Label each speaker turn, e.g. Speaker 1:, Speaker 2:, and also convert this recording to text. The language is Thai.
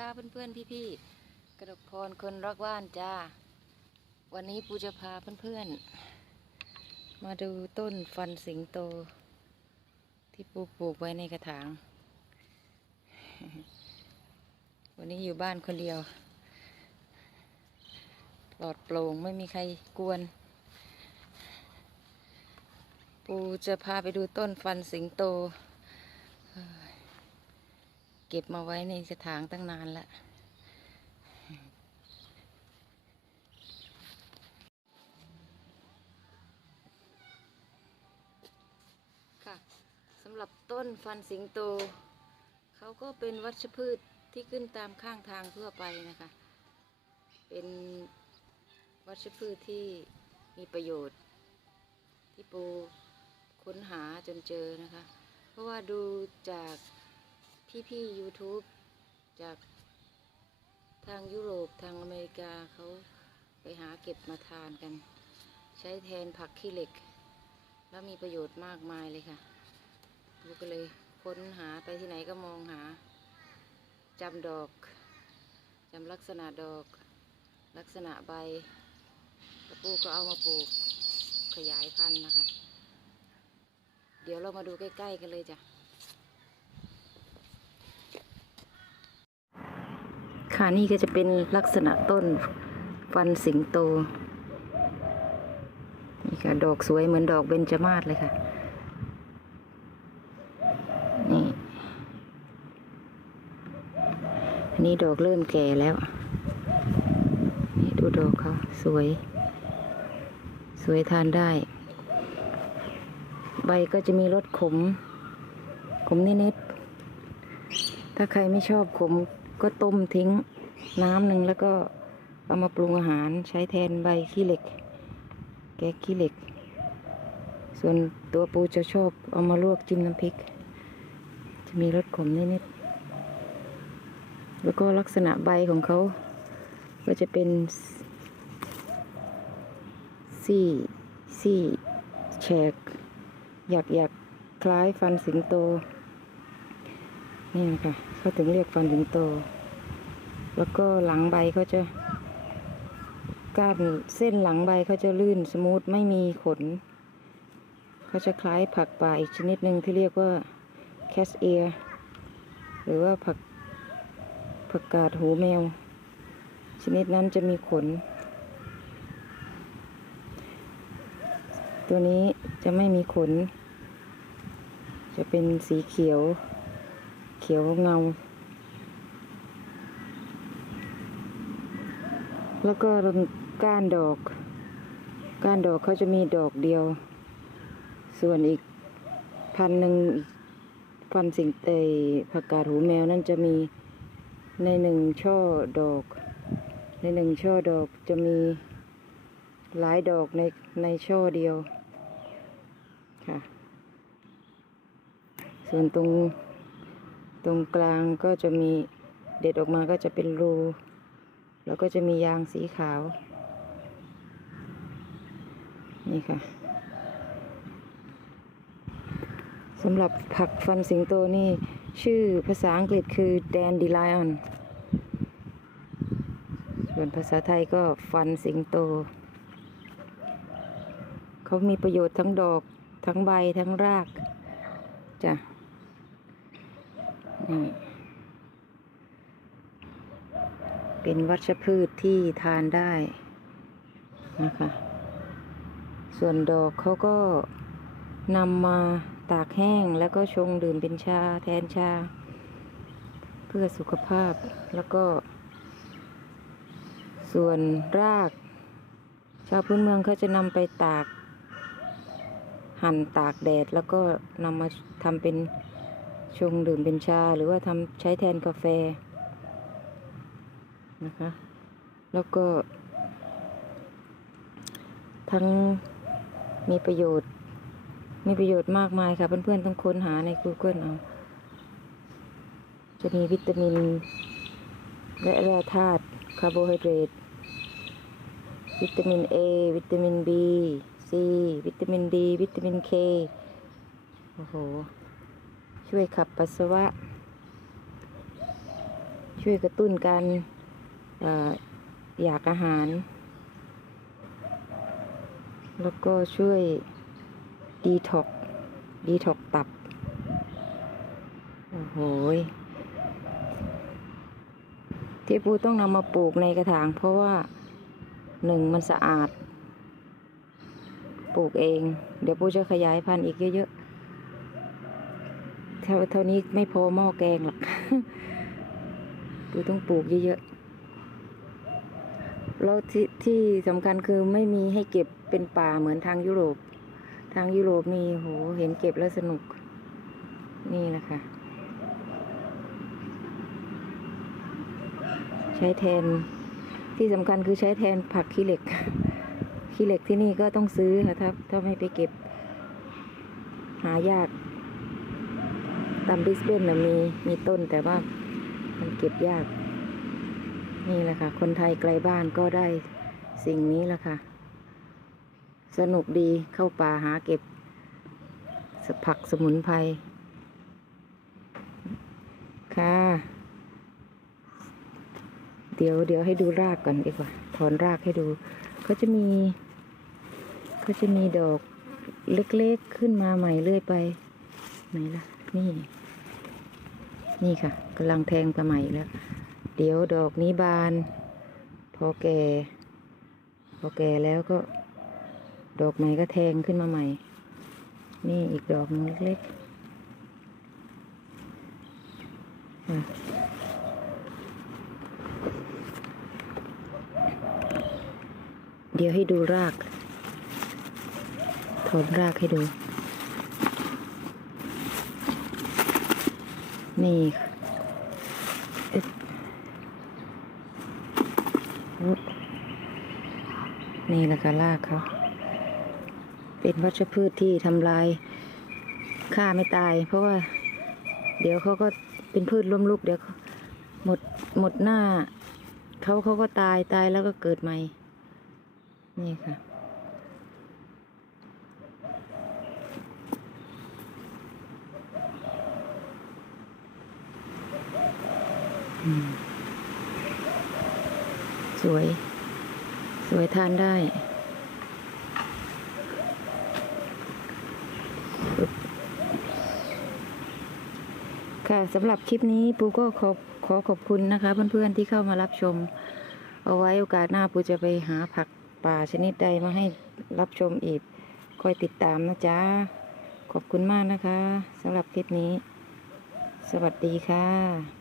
Speaker 1: ค่ะเพื่อนๆพี่ๆกระดกพรคนรักบ้านจ้า วันนี้ปูจะพาเพื่อนๆ มาดูต้นฟันสิงโต ที่ปูปลูกไว้ในกระถาง วันนี้อยู่บ้านคนเดียว ปลอดโปร่งไม่มีใครกวน ปูจะพาไปดูต้นฟันสิงโต เก็บมาไว้ในกระถางตั้งนานแล้วค่ะสำหรับต้นฟันสิงโต เขาก็เป็นวัชพืชที่ขึ้นตามข้างทางทั่วไปนะคะ เป็นวัชพืชที่มีประโยชน์ ที่ปูค้นหาจนเจอนะคะ เพราะว่าดูจาก พี่ๆ YouTube จากทางยุโรปทางอเมริกาเขาไปหาเก็บมาทานกัน ใช้แทนผักขี้เหล็ก แล้วมีประโยชน์มากมายเลยค่ะลูกก็เลยค้นหาไปที่ไหนก็มองหาจำดอกจำลักษณะดอก ลักษณะใบแล้วปูก็เอามาปลูกขยายพันธุ์นะคะ เดี๋ยวเรามาดูใกล้ ๆ กันเลยจ้ะ ค่ะนี่ก็จะเป็นลักษณะต้นฟันสิงโต นี่ค่ะ ดอกสวยเหมือนดอกเบญจมาศเลยค่ะ นี่ อันนี้ดอกเริ่มแก่แล้ว นี่ดูดอกเขาสวย สวยทานได้ ใบก็จะมีรสขม ขมนิดๆ ถ้าใครไม่ชอบขม ก็ต้มทิ้งน้ำหนึ่งแล้วก็เอามาปรุงอาหารใช้แทนใบขี้เหล็ก แกงขี้เหล็ก ส่วนตัวปูจะชอบเอามาลวกจิ้มน้ำพริก จะมีรสขมนิดๆแล้วก็ลักษณะใบของเขา ก็จะเป็นซี่ซี่แฉกอยากอยากคล้ายฟันสิงโต นี่นะคะเขาถึงเรียกฟันสิงโต แล้วก็หลังใบเขาจะก้านเส้นหลังใบเขาจะลื่นสมูทไม่มีขนเขาจะคล้ายผักป่าอีกชนิดหนึ่งที่เรียกว่าแคสเอียหรือว่าผักผักกาดหูแมว ชนิดนั้นจะมีขน ตัวนี้จะไม่มีขน จะเป็นสีเขียว เขียวเงา แล้วก็ก้านดอก ก้านดอกเขาจะมีดอกเดียว ส่วนอีกพันหนึ่งพันสิงเตยผักกาดหูแมวนั่นจะมีในหนึ่งช่อดอก ในหนึ่งช่อดอกจะมีหลายดอกในในช่อเดียวค่ะ ส่วนตรง ตรงกลางก็จะมีเด็ดออกมาก็จะเป็นรู แล้วก็จะมียางสีขาว นี่ค่ะสำหรับผักฟันสิงโตนี่ ชื่อภาษาอังกฤษคือ dandelion ส่วนภาษาไทยก็ฟันสิงโต เขามีประโยชน์ทั้งดอก ทั้งใบทั้งราก จ้ะ นี่ เป็นวัชพืชที่ทานได้นะคะ ส่วนดอกเขาก็นำมาตากแห้งแล้วก็ชงดื่มเป็นชาแทนชา เพื่อสุขภาพแล้วก็ ส่วนราก ชาวพื้นเมืองเขาจะนำไปตาก หั่นตากแดดแล้วก็นำมาทำเป็น ชงดื่มเป็นชาหรือว่าทำใช้แทนกาแฟนะคะ แล้วก็ ทั้งมีประโยชน์ มีประโยชน์มากมายค่ะ เพื่อนๆต้องค้นหาใน Google เอา จะมีวิตามิน และแร่ธาตุคาร์โบไฮเดรตวิตามิน A วิตามิน B C วิตามิน D วิตามิน K โอ้โห ช่วยขับปัสสาวะ ช่วยกระตุ้นการอยากอาหาร แล้วก็ช่วยดีท็อกดีท็อกตับ โอ้โหที่ปูต้องนำมาปลูกในกระถาง เพราะว่าหนึ่งมันสะอาด ปลูกเอง เดี๋ยวปูจะขยายพันธุ์อีกเยอะๆ ท่าเท่านี้ไม่พอหม้อแกงหรอกปูต้องปลูกเยอะๆแล้วที่ที่สำคัญคือไม่มีให้เก็บเป็นป่าเหมือนทางยุโรป ทางยุโรปนี่โหเห็นเก็บแล้วสนุก นี่แหละค่ะ ใช้แทนที่สำคัญคือใช้แทนผักขี้เหล็ก ขี้เหล็กที่นี่ก็ต้องซื้อค่ะถ้าถ้าไม่ไปเก็บ หายาก ตามบิสเบนนะมีมีต้นแต่ว่ามันเก็บยาก นี่แหละค่ะ คนไทยไกลบ้านก็ได้สิ่งนี้แหละค่ะ สนุกดีเข้าป่าหาเก็บสผักสมุนไพรค่ะ เดี๋ยวเดี๋ยวให้ดูรากก่อนดีกว่า ถอนรากให้ดูเขาจะมีเขาจะมีดอกเล็กๆขึ้นมาใหม่เรื่อยไป ไหนล่ะ นี่ นี่ค่ะกำลังแทงมาใหม่แล้ว เดี๋ยวดอกนี้บาน พอแก่ พอแก่แล้วก็ ดอกใหม่ก็แทงขึ้นมาใหม่ นี่อีกดอกนึงเล็กๆอะเดี๋ยวให้ดูราก ถอนรากให้ดู นี่อึ๊บอุ๊บนี่แหละค่ะรากเขา เป็นวัชพืชที่ทำลายฆ่าไม่ตาย เพราะว่า เดี๋ยวเขาก็เป็นพืชล้มลุกเดี๋ยวหมดหมดหน้าเขาเขาก็ตายตายแล้วก็เกิดใหม่ นี่ค่ะ สวย สวยทานได้ค่ะสำหรับคลิปนี้ปูก็ขอขอขอบคุณนะคะ เพื่อนๆที่เข้ามารับชม เอาไว้โอกาสหน้าปูจะไปหาผักป่าชนิดใดมาให้รับชมอีกคอยติดตามนะจ๊ะ ขอบคุณมากนะคะสำหรับคลิปนี้ สวัสดีค่ะ